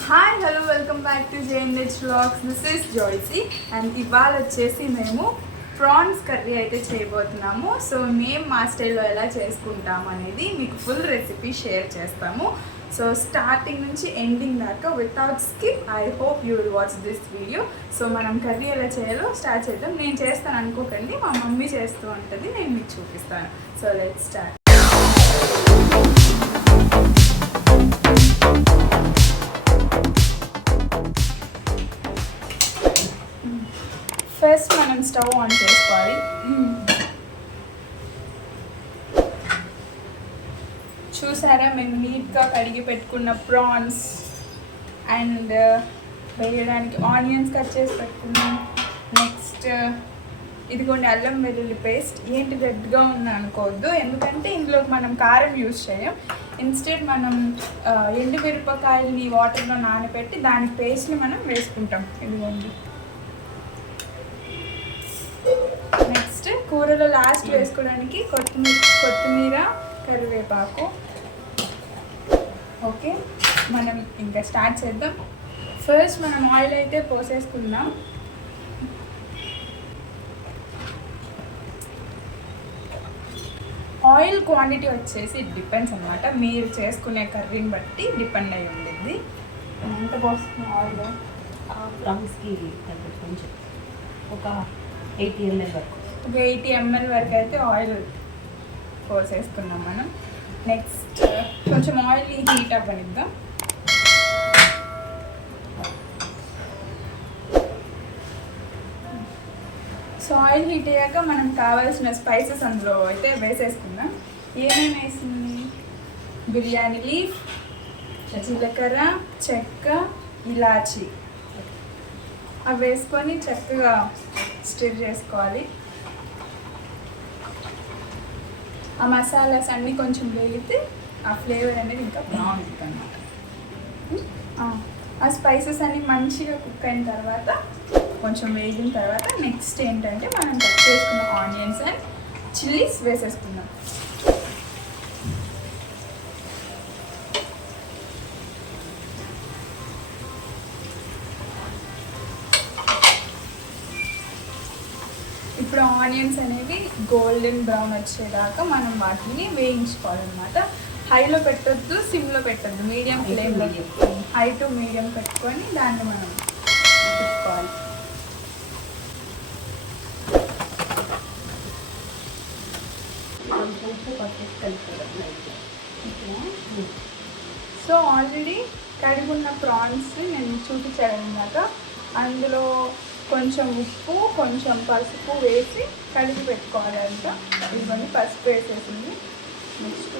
Hi hello welcome back to JNH vlogs. This is Joicy and ఇవాళ వచ్చేసి మేము prawns curry అయితే చేయబోతున్నాము. సో మేము మా స్టైల్లో ఎలా చేసుకుంటాము అనేది మీకు ఫుల్ రెసిపీ షేర్ చేస్తాము. సో స్టార్టింగ్ నుంచి ఎండింగ్ దాకా without skip. I hope you will watch this video. So మనం కర్రీ ఎలా చేయాలో స్టార్ట్ చేద్దాం. నేను చేస్తాను అనుకోకండి, మా మమ్మీ చేస్తూ ఉంటుంది, నేను మీకు చూపిస్తాను. So let's start. ఫస్ట్ మనం స్టవ్ ఆన్ చేసుకోవాలి. చూసారా, మేము నీట్గా కడిగి పెట్టుకున్న ప్రాన్స్ అండ్ వేయడానికి ఆనియన్స్ కట్ చేసి పెట్టుకున్నాం. నెక్స్ట్ ఇదిగోండి అల్లం వెల్లుల్లి పేస్ట్. ఏంటి రెడ్గా ఉందని అనుకోవద్దు, ఎందుకంటే ఇందులోకి మనం కారం యూజ్ చేయం. ఇన్స్టెడ్ మనం ఎండుమిరపకాయలని వాటర్లో నానబెట్టి దాని పేస్ట్ని మనం వేసుకుంటాం. ఇదిగోండి. నెక్స్ట్ కూరలో లాస్ట్ వేసుకోవడానికి కొత్తిమీర కరివేపాకు. ఓకే, మనం ఇంకా స్టార్ట్ చేద్దాం. ఫస్ట్ మనం ఆయిల్ అయితే పోసేసుకుందాం. ఆయిల్ క్వాంటిటీ వచ్చేసి డిపెండ్స్ అనమాట, మీరు చేసుకునే కర్రీని బట్టి డిపెండ్ అయి ఉండింది. ఎంత పోస్తుంది ఆయిల్? ప్రాన్స్కి కొంచెం ఒక 80 ml వరకు. ఒక 80 ml వరకు అయితే ఆయిల్ పోసేసుకున్నాం మనం. నెక్స్ట్ కొంచెం ఆయిల్ని హీట్ అవ్వనిద్దాం. సో ఆయిల్ హీట్ అయ్యాక మనం కావాల్సిన స్పైసెస్ అందులో అయితే వేసేసుకుందాం. ఏమేమి వేసింది? బిర్యానీ లీఫ్, జీలకర్ర, చెక్క, ఇలాచి అవి వేసుకొని చక్కగా స్టిర్ చేసుకోవాలి. ఆ మసాలాస్ అన్నీ కొంచెం వేగితే ఆ ఫ్లేవర్ అనేది ఇంకా బాగుంటుంది అన్నమాట. ఆ స్పైసెస్ అన్నీ మంచిగా కుక్ అయిన తర్వాత, కొంచెం వేగిన తర్వాత నెక్స్ట్ ఏంటంటే మనం కట్ చేసుకున్న ఆనియన్స్ అండ్ చిల్లీస్ వేసేసుకుందాం. ఇప్పుడు ఆనియన్స్ అనేవి గోల్డెన్ బ్రౌన్ వచ్చేదాకా మనం వాటిని వేయించుకోవాలన్నమాట. హైలో పెట్టొద్దు, సిమ్లో పెట్టొద్దు, మీడియం ఫ్లేమ్లో, హై టు మీడియం పెట్టుకొని దాన్ని మనం తిప్పుకోవాలి. సో ఆల్రెడీ కడుగున్న ప్రాన్స్ నేను చూపించాను ఇందాక. అందులో కొంచెం ఉప్పు, కొంచెం పసుపు వేసి కడిగి పెట్టుకోవాలి. అంతా ఇవన్నీ పసుపు వేసేసింది. నెక్స్ట్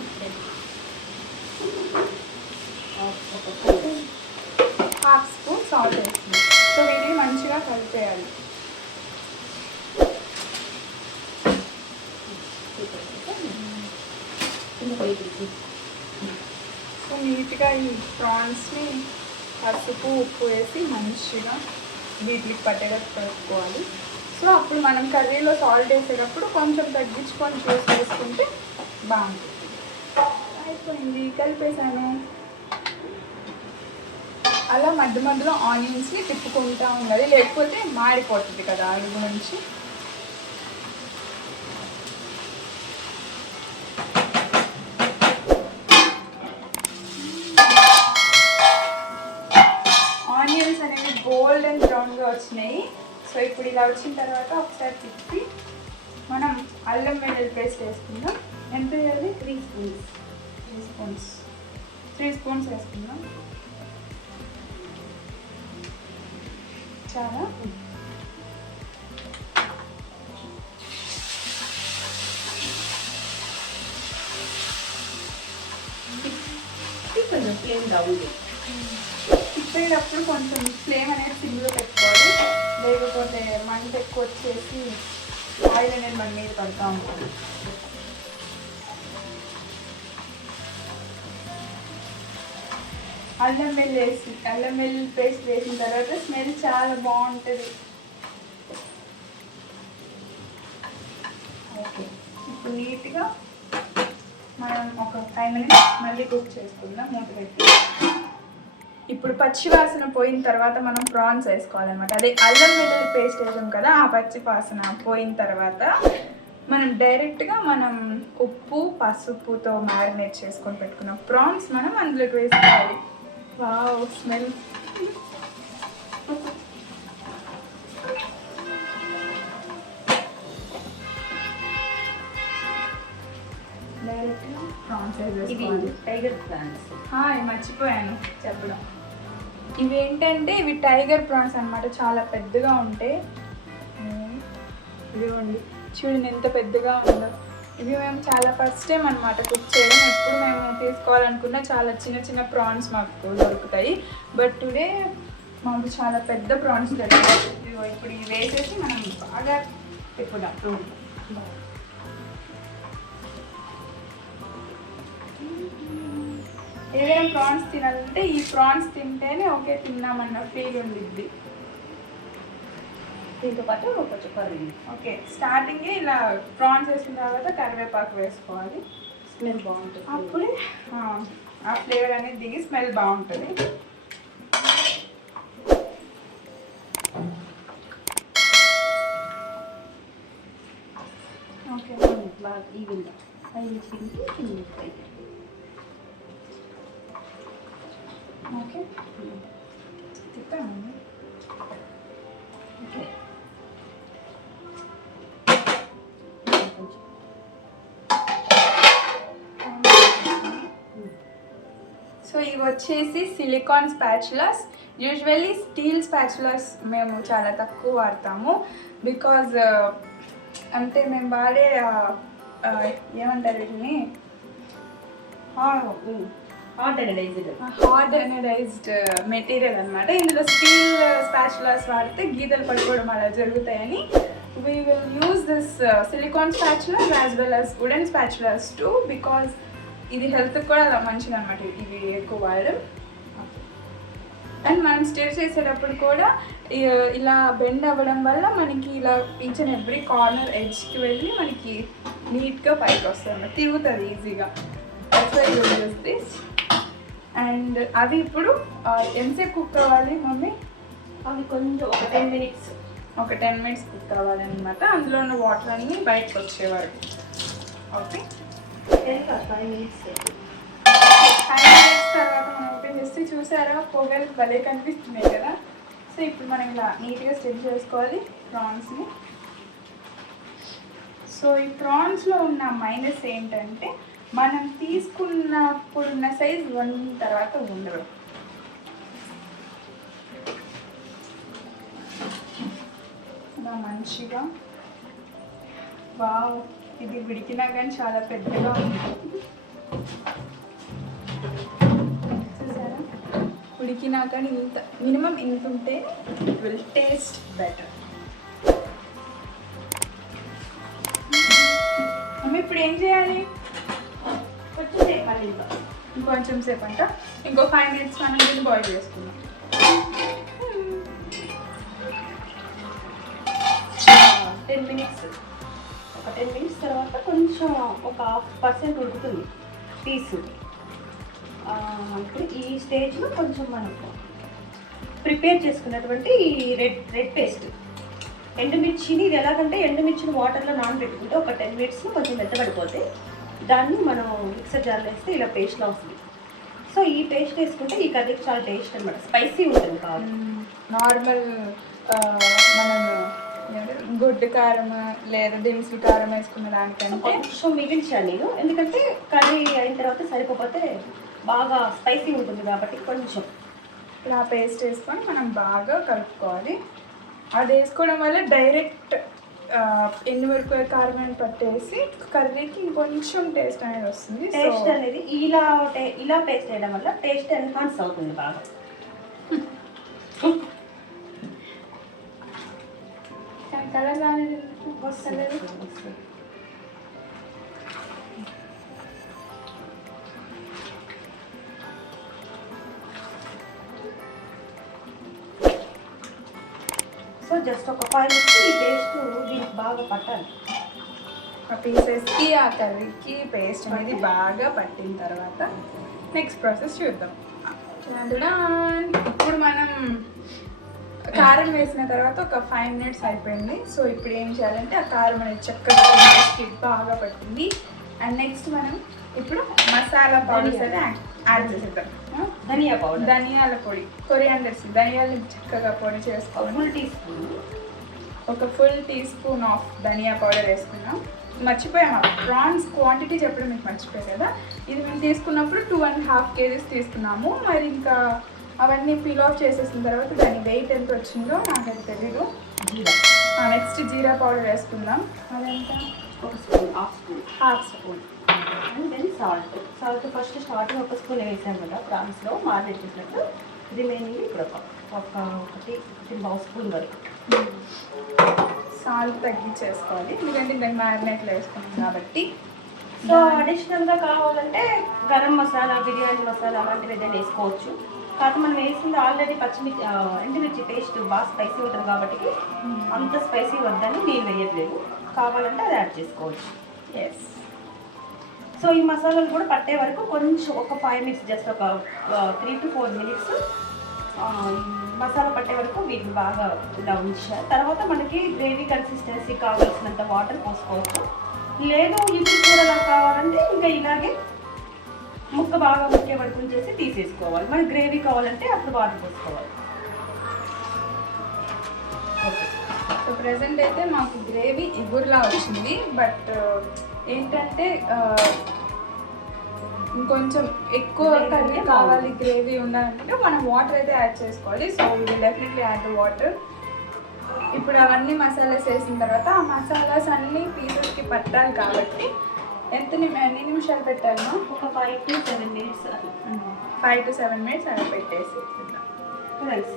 హాఫ్ స్పూన్ సాల్ట్ వేసింది. సో వీటిని మంచిగా కలిపేయాలి. సో నీట్గా ఈ ప్రాన్స్ని పసుపు ఉప్పు వేసి మంచిగా వీటికి పట్టేటట్టు కలుపుకోవాలి. సో అప్పుడు మనం కర్రీలో సాల్ట్ వేసేటప్పుడు కొంచెం తగ్గించుకొని చూసి వేసుకుంటే బాగుంటుంది. అయిపోయింది, కలిపేసాను. అలా మధ్య మధ్యలో ఆనియన్స్ని తిప్పుకుంటూ ఉండాలి, లేకపోతే మాడిపోతుంది కదా అడుగు నుంచి. ఆనియన్స్ అనేవి గోల్డెన్ బ్రౌన్గా వచ్చినాయి. సో ఇప్పుడు ఇలా వచ్చిన తర్వాత ఒకసారి తిప్పి మనం అల్లం వెల్లుల్లి పేస్ట్ వేసుకుందాం. ఎంత వేయాలి? 3 స్పూన్స్ వేసుకుందాం. చాలా కొంచెం ఫ్లేమ్ డౌన్ తిప్పేటప్పుడు కొంచెం ఫ్లేమ్ అనేది సిమ్లో పెట్టుకోవాలి, లేకపోతే మంట ఎక్కువ వచ్చేసి ఆయిల్ అనేది మన మీద పడుతూ ఉంటుంది. అల్లం వెల్లుల్లి పేస్ట్ వేసిన తర్వాత స్మెల్ చాలా బాగుంటుంది. ఓకే, ఇప్పుడు నీట్గా మనం ఒక 5 minutes మళ్ళీ కుక్ చేసుకుందాం మూత పెట్టి. ఇప్పుడు పచ్చి వాసన పోయిన తర్వాత మనం ప్రాన్స్ వేసుకోవాలన్నమాట. అదే అల్లం వెల్లుల్లి పేస్ట్ వేసాం కదా, ఆ పచ్చి వాసన పోయిన తర్వాత మనం డైరెక్ట్గా మనం ఉప్పు పసుపుతో మ్యారినేట్ చేసుకొని పెట్టుకున్న ప్రాన్స్ మనం అందులోకి వేసుకోవాలి. వావ్, స్మెల్ డైరెక్ట్గా ప్రాన్స్ వేసుకోవాలి. టైగర్ ప్రాన్స్ మర్చిపోయాను చెప్పడం. ఇవి ఏంటంటే ఇవి టైగర్ ప్రాన్స్ అన్నమాట, చాలా పెద్దగా ఉంటాయి. ఇదిగోండి చూడండి ఎంత పెద్దగా ఉందో. ఇవి మేము చాలా ఫస్ట్ టైం అనమాట కుక్ చేయడం. ఎప్పుడు మేము తీసుకోవాలనుకున్న చాలా చిన్న చిన్న ప్రాన్స్ మాకు దొరుకుతాయి, బట్ టుడే మాకు చాలా పెద్ద ప్రాన్స్ దొరుకుతాయి. ఇదిగో ఇప్పుడు ఇవి వేసేసి మనం బాగా తిప్పుదాం. ఏదైనా ప్రాన్స్ తినాలంటే ఈ ప్రాన్స్ తింటేనే ఓకే తిన్నామన్న ఫీల్ ఉండిద్ది. దీంతో పాటు కొంచెం కర్రీ. ఓకే, స్టార్టింగే ఇలా ప్రాన్స్ వేసిన తర్వాత కరివేపాకు వేసుకోవాలి. స్మెల్ బాగుంటుంది, అప్పుడే ఆ ఫ్లేవర్ అనేది దిగి స్మెల్ బాగుంటుంది. ఓకే, బాగా ఈవెన్గా ఓకే తిప్పామండి. ఓకే, సో ఇవి వచ్చేసి silicon spatulas. Usually steel spatulas మేము చాలా తక్కువ వాడతాము, బికాజ్ అంటే మేము వాడే ఏమంటారు వీటిని హార్డ్ అనరైజ్డ్ మెటీరియల్ అనమాట. ఇందులో స్టీల్ స్పాచులాస్ వాడితే గీతలు పడిపోవడం అలా జరుగుతాయని we will use this silicone spatula as well as wooden spatulas too, because ఇది హెల్త్ కూడా అలా మంచిది అనమాట ఇవి ఎక్కువ వాడడం. అండ్ మనం స్టిర్ చేసేటప్పుడు కూడా ఇలా బెండ్ అవ్వడం వల్ల మనకి ఇలా ఈచ్ అండ్ ఎవ్రీ కార్నర్ ఎడ్జ్కి వెళ్ళి మనకి నీట్గా పైకి వస్తుంది అన్నమాట, తిరుగుతుంది ఈజీగా. That's why you use this. And అవి ఇప్పుడు ఎంతసేపు కుక్ అవ్వాలి మమ్మీ? అవి కొంచెం ఒక 10 minutes కుక్ కావాలన్నమాట. అందులో ఉన్న వాటర్ అన్నీ బయటకు వచ్చేవారు. Okay, 5 minutes. 5 minutes తర్వాత మనం ఓపెన్ చేస్తే చూసారా పొగలు భలే కనిపిస్తున్నాయి కదా. సో ఇప్పుడు మనం ఇలా నీట్గా స్టిచ్ చేసుకోవాలి ప్రాన్స్ని. సో ఈ ప్రాన్స్లో ఉన్న మైనస్ ఏంటంటే మనం తీసుకున్నప్పుడున్న సైజ్ 1 తర్వాత ఉండదు. ఇలా మంచిగా వావ్, ఇది విడికినా కానీ చాలా పెద్దగా ఉంది చూసారా. ఉడికినా కానీ ఇంత మినిమం ఇంత ఉంటే it will taste better. Mummy ఇప్పుడు ఏం చేయాలి? కొంచెం సేపు మళ్ళీ ఇంకొంచెం సేపు అంట. ఇంకో 5 minutes మనం దీన్ని బాయిల్ చేసుకుందాం. 10 minutes. ఒక 10 minutes తర్వాత కొంచెం ఒక 1/2% ఉడుకుతుంది పీసు. ఇప్పుడు ఈ స్టేజ్లో కొంచెం మనకు ప్రిపేర్ చేసుకున్నటువంటి రెడ్ పేస్ట్, ఎండుమిర్చిని, ఇది ఎలాగంటే ఎండుమిర్చిని వాటర్లో నానబెట్టుకుంటే ఒక 10 minutesలో కొంచెం మెత్తబడిపోతే దాన్ని మనం మిక్సర్ జార్లో వేస్తే ఇలా పేస్ట్లా వస్తుంది. సో ఈ పేస్ట్ వేసుకుంటే ఈ కర్రీకి చాలా టేస్ట్ అనమాట, స్పైసీ ఉంటుంది కాదు. నార్మల్ మనం గుడ్డు కారం లేదా దినుసులు కారం వేసుకున్న దానికంటే కొంచెం మిగిల్చాను నేను, ఎందుకంటే కర్రీ అయిన తర్వాత సరిపోతే బాగా స్పైసీ ఉంటుంది కాబట్టి కొంచెం ఇలా పేస్ట్ వేసుకొని మనం బాగా కలుపుకోవాలి. అది వేసుకోవడం వల్ల డైరెక్ట్ ఎండుమిరపకాయ కారం అని పట్టేసి కర్రీకి ఇంకొంచెం టేస్ట్ అనేది వస్తుంది. టేస్ట్ అనేది ఇలా పేస్ట్ వేయడం వల్ల టేస్ట్ ఎన్హాన్స్ అవుతుంది బాగా. కలర్ రాలేదు వస్తలేదు. సో జస్ట్ ఒక 5 minutes ఈ పేస్ట్ దీనికి బాగా పట్టాలి. ఆ పీసెస్కి ఆ కర్రీకి పేస్ట్ అనేది బాగా పట్టిన తర్వాత నెక్స్ట్ ప్రాసెస్ చూద్దాం. ఇప్పుడు మనం కారం వేసిన తర్వాత ఒక 5 మినిట్స్ అయిపోయింది. సో ఇప్పుడు ఏం చేయాలంటే ఆ కారం అనేది చక్కగా బాగా పట్టింది. అండ్ నెక్స్ట్ మనం ఇప్పుడు మసాలా పౌడర్స్ అయితే యాడ్ చేసేద్దాం. ధనియాల పొడి, కొరియాండర్ సీడ్స్, ధనియాలు చక్కగా పొడి చేసుకోవాలి. ఒక full teaspoon of dhania powder వేసుకున్నాం. మర్చిపోయాము ప్రాన్స్ క్వాంటిటీ చెప్పడం మీకు మర్చిపోయాయి కదా. ఇది మేము తీసుకున్నప్పుడు 2.5 kgs తీసుకున్నాము. మరి ఇంకా అవన్నీ పీల్ ఆఫ్ చేసేసిన తర్వాత దాని వెయిట్ ఎంత వచ్చిందో నాకైతే తెలీదు. నెక్స్ట్ జీరా పౌడర్ వేసుకుందాం. అదంతా half spoon. And then salt first starting ఒక స్పూన్ వేసాం కదా ప్రాన్స్లో మారినేట్ చేసినప్పుడు. రిమైనింగ్ ఇప్పుడు ఒకటి 1.5 స్పూన్ వరకు సాల్ట్ తగ్గించేసుకోవాలి, ఎందుకంటే దాన్ని మ్యారినేట్లో వేసుకున్నాం కాబట్టి. సో అడిషనల్గా కావాలంటే గరం మసాలా, బిర్యానీ మసాలా అలాంటివి ఏదైనా వేసుకోవచ్చు. కాకపోతే మనం వేసింది ఆల్రెడీ పచ్చిమిర్చి, ఎండుమిర్చి పేస్ట్ బాగా స్పైసీ ఉంటుంది కాబట్టి అంత స్పైసీ వద్దని నేను వేయట్లేదు. కావాలంటే అది యాడ్ చేసుకోవచ్చు. ఎస్. సో ఈ మసాలాలు కూడా పట్టే వరకు కొంచెం ఒక 5 మినిట్స్, జస్ట్ ఒక 3 to 4 మినిట్స్ మసాలా పట్టే వరకు వీటిని బాగా ఇలా ఉంచారు. తర్వాత మనకి గ్రేవీ కన్సిస్టెన్సీ కావాల్సినంత వాటర్ పోసుకోవచ్చు. లేదు ఇప్పుడు కూరలా కావాలంటే ఇంకా ఇలాగే ముక్క బాగా ముక్కే వరకు ఉంచేసి తీసేసుకోవాలి. మనకి గ్రేవీ కావాలంటే అప్పుడు వాటర్ పోసుకోవాలి. ఓకే. సో ప్రెసెంట్ అయితే మాకు గ్రేవీ ఇగురులా వచ్చింది. బట్ ఏంటంటే ఇంకొంచెం ఎక్కువ కర్రీ కావాలి, గ్రేవీ ఉండాలంటే మనం వాటర్ అయితే యాడ్ చేసుకోవాలి. So we will definitely add the water. ఇప్పుడు అవన్నీ మసాలాస్ వేసిన తర్వాత ఆ మసాలాస్ అన్నీ పీసెస్కి పట్టాలి కాబట్టి ఎన్ని నిమిషాలు పెట్టాలి? ఒక 5 to 7 మినిట్స్. 5 to 7 మినిట్స్ అలా పెట్టేసి రైస్.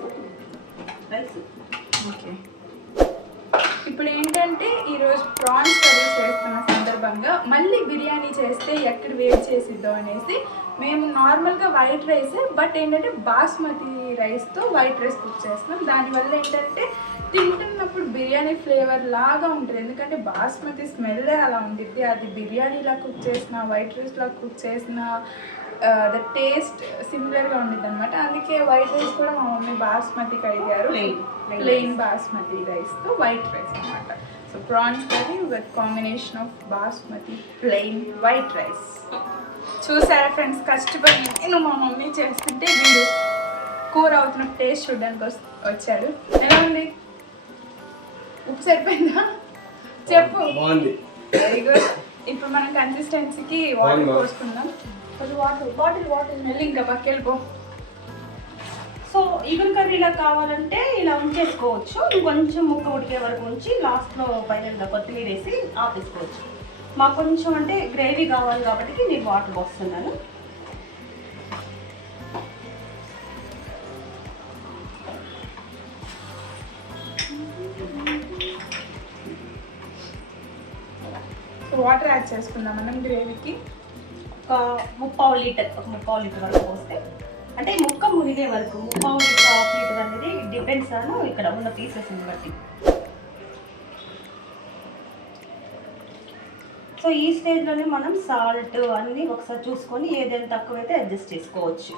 ఓకే. ఇప్పుడు ఏంటంటే ఈరోజు ప్రాన్స్ కర్రీ చేస్తున్న సందర్భంగా మళ్ళీ బిర్యానీ చేస్తే ఎక్కడ వేడి చేసిద్దాం అనేసి మేము నార్మల్గా వైట్ రైస్, బట్ ఏంటంటే బాస్మతి రైస్తో వైట్ రైస్ కుక్ చేస్తున్నాం. దానివల్ల ఏంటంటే తింటున్నప్పుడు బిర్యానీ ఫ్లేవర్ లాగా ఉంటుంది, ఎందుకంటే బాస్మతి స్మెల్ అలా ఉంటుంది. అది బిర్యానీలా కుక్ చేసిన, వైట్ రైస్లా కుక్ చేసిన ద టేస్ట్ సిమిలర్గా ఉంటుంది అనమాట. అందుకే వైట్ రైస్ కూడా మా మమ్మీ బాస్మతికి అడిగారు, ప్లెయిన్ బాస్మతి రైస్తో వైట్ రైస్ అనమాట. So prawns curry with combination of basmati plain white rice. చూసారా ఫ్రెండ్స్, కష్టపడి నేను మా మమ్మీ చేస్తుంటే వీడు కూర అవుతున్న టేస్ట్ చూడడానికి వచ్చాడు. ఎలా ఉంది? ఉప్పు సరిపోయిందా చెప్పు. Very good. ఇప్పుడు మనం కన్సిస్టెన్సీకి వాటర్ పోసుకుందాం. బాటిల్ వెళ్ళి ఇంకా పక్కెళ్ళిపో. సో ఈగల్ కర్రీలా కావాలంటే ఇలా ఉంచేసుకోవచ్చు. ఇంకొంచెం ముక్క ఉడికే వరకు ఉంచి లాస్ట్లో పైన కొత్తిమీర వేసి ఆపేసుకోవచ్చు. మాకు కొంచెం అంటే గ్రేవీ కావాలి కాబట్టి నేను వాటర్ పోస్తున్నాను. వాటర్ యాడ్ చేసుకుందాం మనం గ్రేవీకి. ఒక 3/4 లీటర్ వరకు పోస్తే, అంటే ముక్క మునిగే వరకు 3/4 లీటర్ 1/2 లీటర్ అనేది డిపెండ్స్ అను ఇక్కడ ఉన్న పీసెస్ని బట్టి. సో ఈ స్టేజ్లోనే మనం సాల్ట్ అన్నీ ఒకసారి చూసుకొని ఏదైనా తక్కువైతే అడ్జస్ట్ చేసుకోవచ్చు.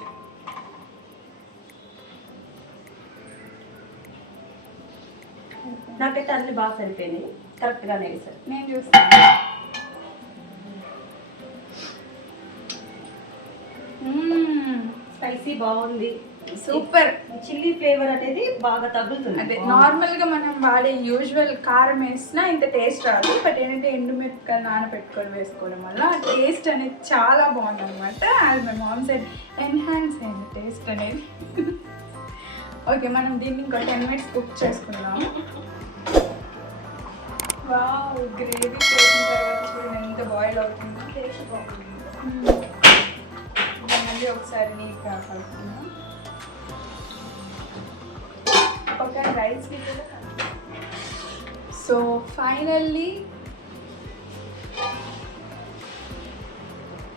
నాకైతే అన్నీ బాగా సరిపోయినాయి, కరెక్ట్గానే వేసారు. నేను చూస్తాను. స్పైసీ బాగుంది, సూపర్. చిల్లీ ఫ్లేవర్ అనేది బాగా తగులుతుంది. అదే నార్మల్గా మనం వాడే యూజువల్ కారం వేసినా ఇంత టేస్ట్ రాదు, బట్ ఏంటంటే ఎండుమిరపకాయలు నానబెట్టుకొని వేసుకోవడం వల్ల టేస్ట్ అనేది చాలా బాగుంది అనమాట. అది మై మామ్ సెడ్ ఎన్హాన్స్ అయింది టేస్ట్ అనేది. ఓకే, మనం దీన్ని ఇంకో 10 మినిట్స్ కుక్ చేసుకుందాం. వావ్, గ్రేవీ చేసిన తర్వాత చూడండి ఎంత బాయిల్ అవుతుందో. టేస్ట్ బాగుంది. మళ్ళీ ఒకసారి నీట్గా కలుపుకుందాం. ఒక రైస్ కూడా. సో ఫైనల్లీ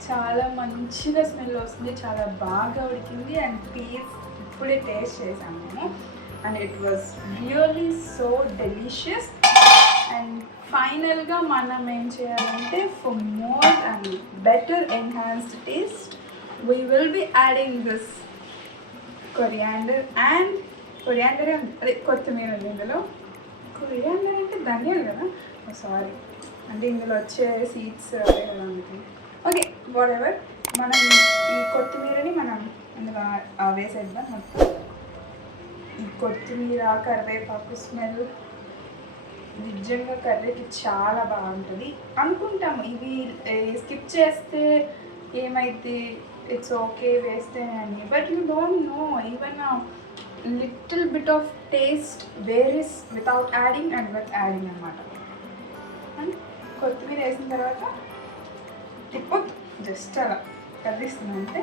చాలా మంచిగా స్మెల్ వస్తుంది, చాలా బాగా ఉడికింది. అండ్ పీస్ ఇప్పుడే టేస్ట్ చేసాము మేము, and it was really so delicious. And ఫైనల్గా మనం ఏం చేయాలంటే for more and better enhanced taste we will be adding this coriander and coriander అదే కొత్తిమీర ఉంది ఇందులో. కొరియాండర్ అంటే ధనియాలు కదా, సారీ, అంటే ఇందులో వచ్చే సీడ్స్ అవే కదా అందుకని. ఓకే వాట్ ఎవర్, మనం ఈ కొత్తిమీరని మనం ఇందులో వేసేద్దాం మొత్తం. ఈ కొత్తిమీర కరివేపాకు స్మెల్ నిజంగా కర్రీకి చాలా బాగుంటుంది. అనుకుంటాము ఇవి స్కిప్ చేస్తే ఏమైతే ఇట్స్ ఓకే వేస్తే అని, but you don't know even little bit of taste varies without adding and with adding అనమాట. అండ్ కొత్తిమీర వేసిన తర్వాత తిప్పొద్దు, జస్ట్ అలా కర్రీస్తున్నాం అంతే.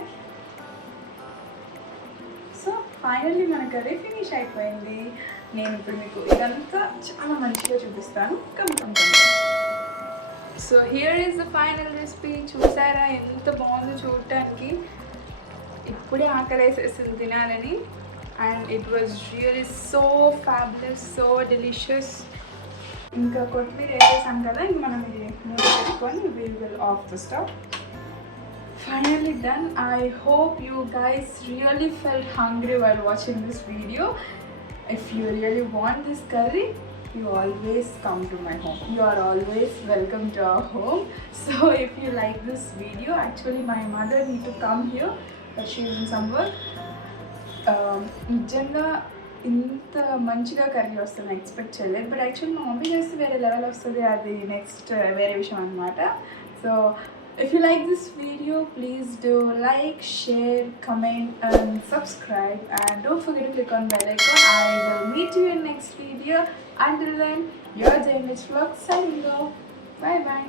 సో ఫైనల్లీ మన కర్రీ ఫినిష్ అయిపోయింది. నేను ఇప్పుడు మీకు ఇదంతా చాలా మంచిగా చూపిస్తాను. So here is the final recipe. చూసారా ఎంత బాగుందో చూడటానికి, ఇప్పుడే ఆకలి వేసేసింది తినాలని. And it was really so fabulous, so delicious. ఇంకా కొత్తిమీర వేసేసాం కదా, ఇంక మనం ఇది మూత పెట్టుకొని we will off the stove. Finally done. I hope you guys really felt hungry while watching this video. If you really want this curry, you always come to my home. You are always welcome to our home. So if you like this video, actually my mother need to come here, but she is in some work. నిజంగా ఇంత మంచిగా curry వస్తుంది expect చేయలేదు, but actually మా mummy చేస్తే వేరే level వస్తుంది, అది నెక్స్ట్ వేరే విషయం అనమాట. So if you like this video, please do like, share, comment and subscribe, and don't forget to click on bell icon. I will meet you in next video. Until then, your JNH Vlog signing off. Bye bye.